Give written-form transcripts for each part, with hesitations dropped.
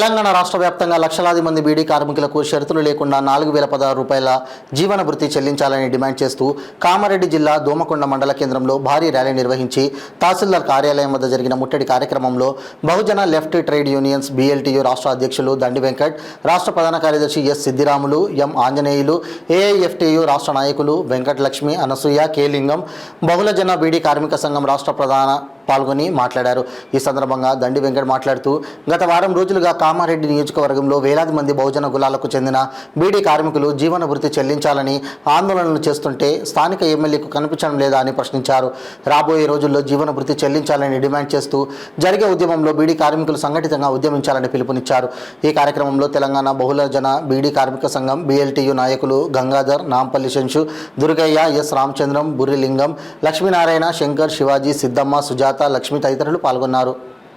తెలంగాణ రాష్ట్ర వ్యాప్తంగా లక్షలాది మంది బీడీ కార్మికులకు షరతులు లేకుండా 4,016 రూపాయల జీవన భృతి చెల్లించాలని డిమాండ్ చేస్తూ కామారెడ్డి జిల్లా దోమకొండ మండల కేంద్రంలో భారీ ర్యాలీ నిర్వహించి తహసీల్దార్ కార్యాలయం వద్ద జరిగిన ముట్టడి కార్యక్రమంలో బహుజన లెఫ్ట్ ట్రేడ్ యూనియన్స్ BLTU రాష్ట్ర అధ్యక్షులు దండి వెంకట్, రాష్ట్ర ప్రధాన కార్యదర్శి ఎస్ సిద్దిరాములు, ఎం ఆంజనేయులు, AIFTU రాష్ట్ర నాయకులు వెంకట లక్ష్మి, అనసూయ, కె లింగం, బహుళజన బీడీ కార్మిక సంఘం రాష్ట్ర ప్రధాన పాల్గొని మాట్లాడారు. ఈ సందర్భంగా దండి వెంకట్ మాట్లాడుతూ గత వారం రోజులుగా కామారెడ్డి నియోజకవర్గంలో వేలాది మంది బహుజన కులాలకు చెందిన బీడీ కార్మికులు జీవన భృతి చెల్లించాలని ఆందోళనలు చేస్తుంటే స్థానిక ఎమ్మెల్యేకు కనిపించడం లేదా అని ప్రశ్నించారు. రాబోయే రోజుల్లో జీవన భృతి చెల్లించాలని డిమాండ్ చేస్తూ జరిగే ఉద్యమంలో బీడీ కార్మికులు సంఘటితంగా ఉద్యమించాలని పిలుపునిచ్చారు. ఈ కార్యక్రమంలో తెలంగాణ బహుళజన బీడీ కార్మిక సంఘం BLTU నాయకులు గంగాధర్, నాంపల్లి శంషు, దుర్గయ్య, ఎస్ రామచంద్రం, బుర్రిలింగం, లక్ష్మీనారాయణ, శంకర్, శివాజీ, సిద్దమ్మ, సుజాత, లక్ష్మి తదితరులు పాల్గొన్నారు.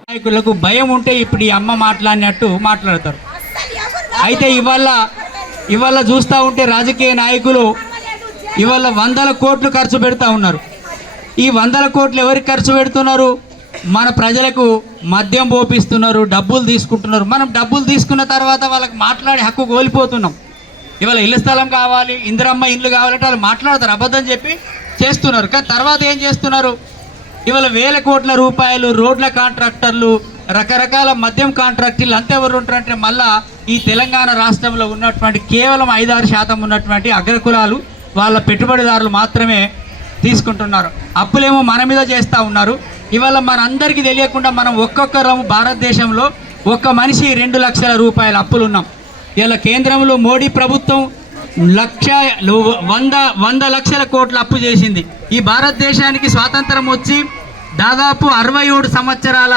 నాయకులకు భయం ఉంటే ఇప్పుడు ఈ అమ్మ మాట్లాడినట్టు మాట్లాడతారు. అయితే ఇవాళ చూస్తూ ఉంటే రాజకీయ నాయకులు ఇవాళ 100 కోట్లు ఖర్చు పెడతా ఉన్నారు. ఈ 100 కోట్లు ఎవరికి ఖర్చు పెడుతున్నారు? మన ప్రజలకు మద్యం పోపిస్తున్నారు, డబ్బులు తీసుకుంటున్నారు. మనం డబ్బులు తీసుకున్న తర్వాత వాళ్ళకి మాట్లాడే హక్కు కోల్పోతున్నాం. ఇవాళ ఇళ్ళ స్థలం కావాలి, ఇందిరమ్మ ఇల్లు కావాలంటే వాళ్ళు మాట్లాడతారు, అబద్ధం చెప్పి చేస్తున్నారు. కానీ తర్వాత ఏం చేస్తున్నారు? ఇవాళ వేల కోట్ల రూపాయలు రోడ్ల కాంట్రాక్టర్లు, రకరకాల మద్యం కాంట్రాక్టర్లు అంతా ఎవరు ఉంటారంటే మళ్ళా ఈ తెలంగాణ రాష్ట్రంలో ఉన్నటువంటి కేవలం 5-6% ఉన్నటువంటి అగ్రకులాలు, వాళ్ళ పెట్టుబడిదారులు మాత్రమే తీసుకుంటున్నారు. అప్పులేమో మన మీద చేస్తూ ఉన్నారు. ఇవాళ మనందరికీ తెలియకుండా మనం ఒక్కొక్కరం భారతదేశంలో ఒక్క మనిషి 2 లక్షల రూపాయల అప్పులు ఉన్నాం. ఇలా కేంద్రంలో మోడీ ప్రభుత్వం 100 లక్షల కోట్ల అప్పు చేసింది. ఈ భారతదేశానికి స్వాతంత్రం వచ్చి దాదాపు 67 సంవత్సరాల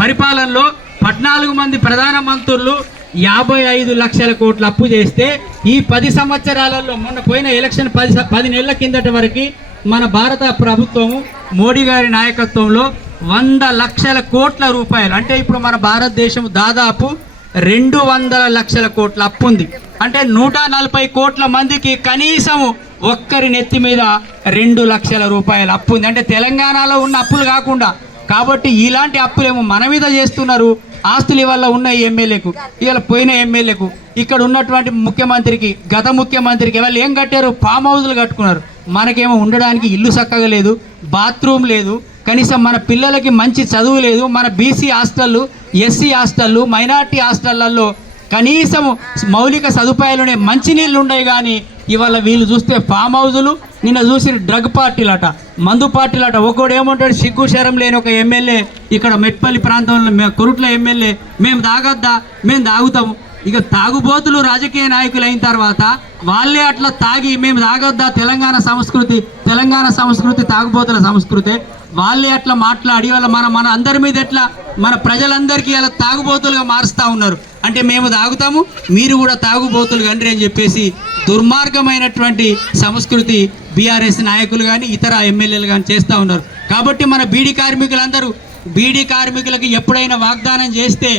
పరిపాలనలో 14 మంది ప్రధానమంత్రులు 55 లక్షల కోట్ల అప్పు చేస్తే ఈ 10 సంవత్సరాలలో మొన్న పోయిన ఎలక్షన్ 10 నెలల కిందటి వరకు మన భారత ప్రభుత్వము మోడీ గారి నాయకత్వంలో 100 లక్షల కోట్ల రూపాయలు, అంటే ఇప్పుడు మన భారతదేశం దాదాపు 200 లక్షల కోట్ల అప్పు ఉంది. అంటే 140 కోట్ల మందికి కనీసం ఒక్కరి నెత్తి మీద 2 లక్షల రూపాయల అప్పు ఉంది. అంటే తెలంగాణలో ఉన్న అప్పులు కాకుండా. కాబట్టి ఇలాంటి అప్పులేమో మన మీద చేస్తున్నారు. ఆస్తులు ఇవాళ ఉన్న ఎమ్మెల్యేకు, ఇవాళ పోయిన ఎమ్మెల్యేకు, ఇక్కడ ఉన్నటువంటి ముఖ్యమంత్రికి, గత ముఖ్యమంత్రికి వాళ్ళు ఏం కట్టారు? ఫామ్ హౌస్లు కట్టుకున్నారు. మనకేమో ఉండడానికి ఇల్లు చక్కగా లేదు, బాత్రూమ్ లేదు, కనీసం మన పిల్లలకి మంచి చదువు లేదు. మన BC హాస్టళ్ళు, SC హాస్టళ్ళు, మైనార్టీ హాస్టళ్లలో కనీసం మౌలిక సదుపాయాలునే మంచినీళ్ళు ఉన్నాయి. కానీ ఇవాళ వీళ్ళు చూస్తే ఫామ్ హౌజులు, నిన్న చూసి డ్రగ్ పార్టీలట, మందు పార్టీలట. ఒకడు ఏమంటాడు? సిగ్గు శరం లేని ఒక ఎమ్మెల్యే ఇక్కడ మెట్పల్లి ప్రాంతంలో కొరుట్ల ఎమ్మెల్యే, మేము తాగొద్దా? మేము తాగుతాము. ఇక తాగుబోతులు రాజకీయ నాయకులు అయిన తర్వాత వాళ్ళే అట్లా తాగి మేము తాగొద్దా? తెలంగాణ సంస్కృతి తాగుబోతుల సంస్కృతి. వాళ్ళే అట్లా మాట్లాడి వాళ్ళ మన అందరి మీద ఎట్లా మన ప్రజలందరికీ అలా తాగుబోతులుగా మారుస్తూ ఉన్నారు. అంటే మేము తాగుతాము, మీరు కూడా తాగుబోతులు కండి అని చెప్పేసి దుర్మార్గమైనటువంటి సంస్కృతి BRS నాయకులు కానీ ఇతర ఎమ్మెల్యేలు కానీ చేస్తూ ఉన్నారు. కాబట్టి మన బీడీ కార్మికులకి ఎప్పుడైనా వాగ్దానం చేస్తే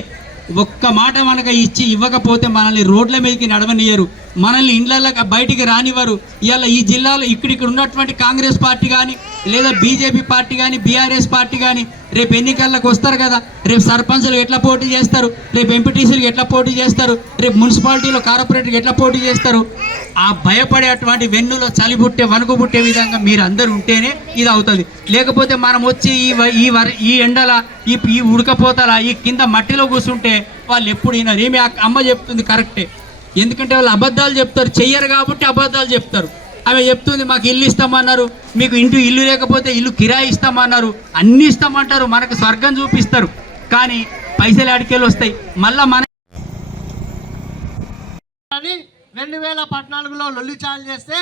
ఒక్క మాట మనకు ఇవ్వకపోతే మనల్ని రోడ్ల మీదకి నడవనియరు, మనల్ని ఇండ్లకి బయటికి రానివ్వరు. ఇవాళ ఈ జిల్లాలో ఇక్కడ ఉన్నటువంటి కాంగ్రెస్ పార్టీ కానీ, లేదా BJP పార్టీ కానీ, BRS పార్టీ కానీ రేపు ఎన్నికలకు వస్తారు కదా. రేపు సర్పంచులు ఎట్లా పోటీ చేస్తారు, రేపు ఎంపీటీసీలకు ఎట్లా పోటీ చేస్తారు, రేపు మున్సిపాలిటీలో కార్పొరేటర్కి ఎట్లా పోటీ చేస్తారు? ఆ భయపడేటువంటి వెన్నులో చలిబుట్టే వణుకు పుట్టే విధంగా మీరు అందరూ ఉంటేనే ఇది అవుతుంది. లేకపోతే మనం వచ్చి ఈ ఎండల ఈ ఉడకపోతల ఈ కింద మట్టిలో కూర్చుంటే వాళ్ళు ఎప్పుడు వినరు. ఏమి అమ్మ చెప్తుంది కరెక్టే, ఎందుకంటే వాళ్ళు అబద్ధాలు చెప్తారు, చెయ్యరు కాబట్టి అబద్ధాలు చెప్తారు. ఆమె చెప్తుంది మాకు ఇల్లు ఇస్తామన్నారు, మీకు ఇల్లు లేకపోతే ఇల్లు కిరాయి ఇస్తామన్నారు, అన్నీ ఇస్తామంటారు, మనకు స్వర్గం చూపిస్తారు. కానీ పైసలు అడికేలు వస్తాయి. మళ్ళీ మన 2014లో లొల్లి చాలు చేస్తే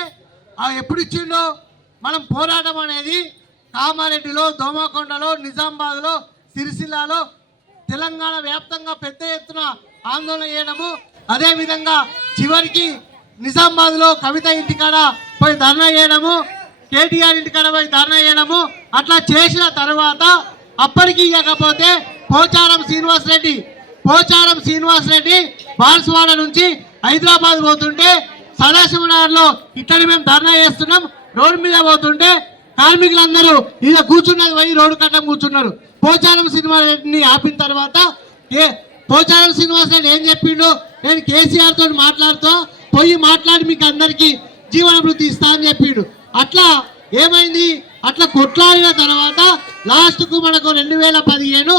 ఎప్పుడు ఇచ్చిండో మనం పోరాటం అనేది కామారెడ్డిలో, దోమకొండలో, నిజామాబాద్లో, సిరిసిల్లాలో, తెలంగాణ వ్యాప్తంగా పెద్ద ఎత్తున ఆందోళన చేయడము. అదేవిధంగా చివరికి నిజామాబాద్లో కవిత ఇంటికాడ పోయి ధర్నా చేయడము, KTR ఇంటికాడ పోయి ధర్నా చేయడము. అట్లా చేసిన తర్వాత అప్పటికి ఇవ్వకపోతే పోచారం శ్రీనివాసరెడ్డి బాన్సువాడ నుంచి హైదరాబాద్ పోతుంటే సదాశివనగర్లో ఇక్కడి మేము ధర్నా చేస్తున్నాం, రోడ్డు మీద పోతుంటే కార్మికులందరూ ఇలా కూర్చున్నది పోయి రోడ్డు కట్టం కూర్చున్నారు. పోచారం శ్రీనివాసరెడ్డిని ఆపిన తర్వాత పోచారం శ్రీనివాసరావు ఏం చెప్పిండు, నేను కేసీఆర్ తోటి మాట్లాడి మీకు అందరికీ జీవన వృత్తి ఇస్తా అని చెప్పిండు. అట్లా ఏమైంది, అట్లా కొట్లాడిన తర్వాత లాస్ట్కు మనకు 2015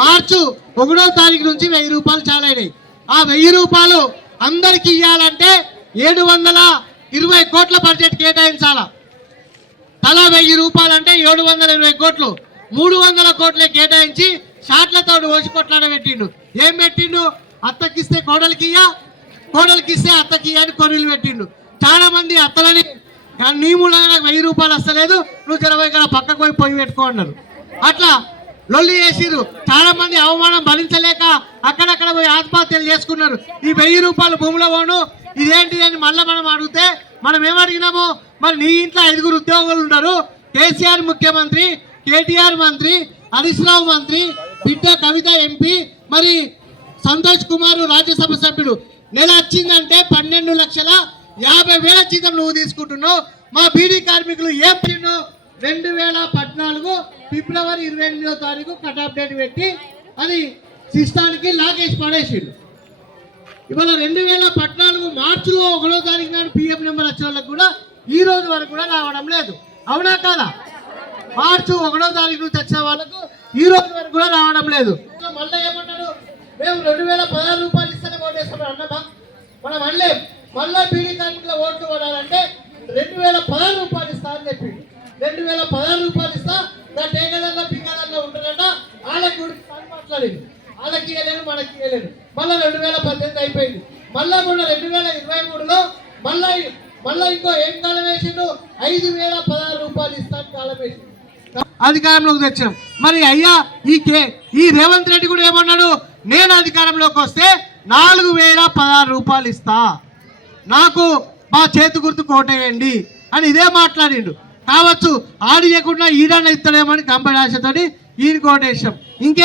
మార్చి 1వ తారీఖు నుంచి 1000 రూపాయలు చాలైనాయి. ఆ 1000 రూపాయలు అందరికి ఇవ్వాలంటే 720 కోట్ల బడ్జెట్ కేటాయించాల. తలా 1000 రూపాయలు అంటే 720 కోట్లు, 300 కోట్లే కేటాయించి షాట్లతో ఓసి కొట్లాడ పెట్టిండు. ఏం పెట్టిండు, అత్తకిస్తే కోడలికియ్యా, కోడలికిస్తే అత్తకియ్యా అని కొనులు పెట్టిండు. చాలా మంది అత్తలని నీ మూలంగా నాకు 1000 రూపాయలు వస్తలేదు, నువ్వు 20 ఇక్కడ పక్కకు పోయి పొయ్యి పెట్టుకో అన్నారు. అట్లా లొల్లి చేసిరు. చాలా మంది అవమానం భరించలేక అక్కడక్కడ పోయి ఆత్మహత్యలు చేసుకున్నారు. ఈ 1000 రూపాయలు భూమిలో పోను ఇదేంటి అని మళ్ళీ మనం అడిగితే మనం ఏమడిగినాము, మరి నీ ఇంట్లో 5 ఉద్యోగులు ఉన్నారు, కేసీఆర్ ముఖ్యమంత్రి, కేటీఆర్ మంత్రి, హరీష్ రావు మంత్రి, బిడ్డ కవిత ఎంపీ, మరి సంతోష్ కుమార్ రాజ్యసభ సభ్యుడు, నెల వచ్చిందంటే 12,50,000 జీతం నువ్వు తీసుకుంటున్నావు. మా బీడీ కార్మికులు ఏం తిన్ను 2014 ఫిబ్రవరి 28వ తారీఖు కట్ ఆఫ్ డేట్ పెట్టి అది సిస్టానికి లాగేసి పడేసిండు. ఇవాళ 2014 మార్చిలో 1వ తారీఖు నాడు పిఎం నెంబర్ వచ్చే వాళ్ళకి కూడా ఈ రోజు వరకు కూడా రావడం లేదు. అవునా కాదా? మార్చి 1వ తారీఖు నుంచి వచ్చే వాళ్ళకు ఈ రోజు వరకు కూడా రావడం లేదు. మళ్ళీ ఏమన్నాడు, మేము 2016 రూపాయలు ఇస్తేనే ఓటేస్తామని అన్నమా? మనం అనలేం. మళ్ళీ బీడీ కార్మికుల ఓట్లు పడాలంటే 2016 రూపాయలు ఇస్తా అని చెప్పిండు. 2016 రూపాయలు ఇస్తా, దాంట్లో ఏకదంగా పింగదంగా ఉంటుందట. వాళ్ళకి మాట్లాడింది, వాళ్ళకి ఇవ్వలేను, మనకి ఇవ్వలేను. మళ్ళీ 2018 అయిపోయింది. మళ్ళా మొన్న 2023లో మళ్ళా ఇంకో ఏం కాలం వేసిండు, 5,016 రూపాయలు ఇస్తాను కాలం వేసిండు. అధికారంలోకి తెచ్చాం. మరి అయ్యా ఈ రేవంత్ రెడ్డి కూడా ఏమన్నాడు, నేను అధికారంలోకి వస్తే 4,016 రూపాయలు ఇస్తా, నాకు మా చేతి గుర్తు కోటేయండి అని ఇదే మాట్లాడిండు. కావచ్చు ఆడియకుండా ఈడన్న ఇస్తాడేమని కంపెనీ ఆశతోటి ఈయన కోటేసాం. ఇంకే